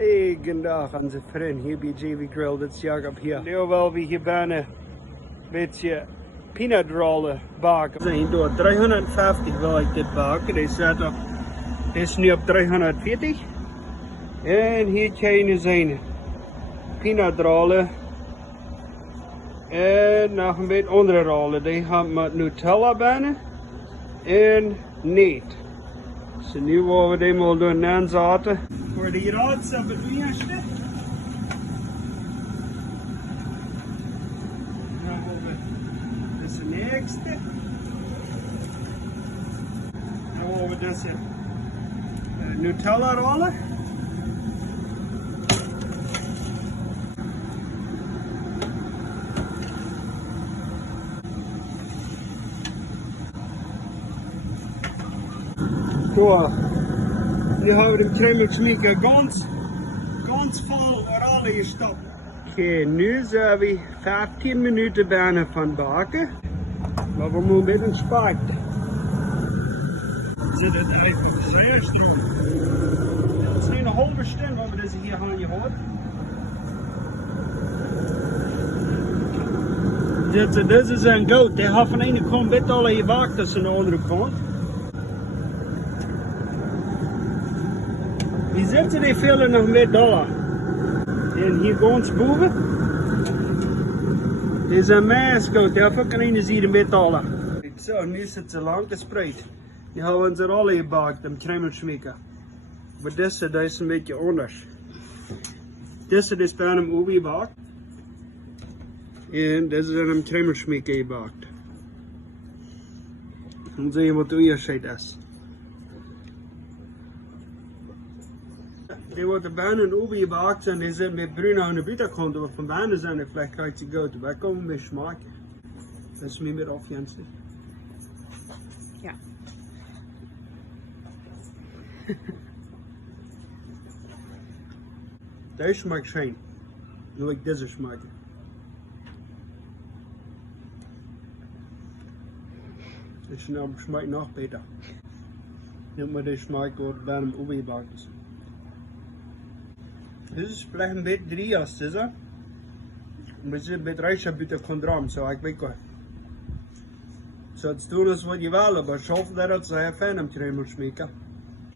Hey, vandaag onze vriend hier bij JV Grill, dat is Jacob hier. Nu wil we hier bijna een beetje peanut rollen bakken. Zijn door 350 wil ik dit bakken. Deze is nu op 340. En hier krijgen zijn peanut rollen. En nog een beetje andere rollen. Die gaan met Nutella bijna. En niet. Dus nu willen we die mal doen aanzetten. Voor de rood op het eerste. Dan willen we deze nächste. Dan willen we deze Nutella Rolle. So, nu hebben we de kjreemelschmiakja ganz vol Rolle gestopt. Oké, nu zijn we 15 minuten bijna van bakken. Maar we moeten een beetje sparen. Zit het er even zeer stroom. Het is nu een halve stunde waar we deze hier gaan gehad. Dit is een goat. Die heeft van de ene kant beetje al gebakt als aan de andere kant. Die zitten die velen nog met dollar. En hier ganz boven is een meisgoot. Die heeft ook een hier met dollar. Zo, nu is het zo lang gespreid. Nu hebben we onze rolle gebakt, de kjreemelschmiakja. Maar deze is een beetje anders. Deze is bij hem overgebakt. En deze is een kjreemelschmiakja gebakt. Dan zie je wat de onderscheid is. Die worden bijna overgebakt en die zijn met bruin aan de buitenkant, maar van binnen zijn die vielleicht gleich zu gut. Wij komen met smaak. Dat is meer met afjensen. Ja. Deze smaakt schijn. Nu wil ik deze smaken. Deze smaakt nog beter. Niet maar deze smaak wordt bij hem overgebakt is. Dit is vielleicht een beetje driest, is het? Een beetje reicher buitenkant ram, zo ik weet wel. Zo het doen is wat je wil, maar schaf dat het zo fijn om kjreemelschmiakja.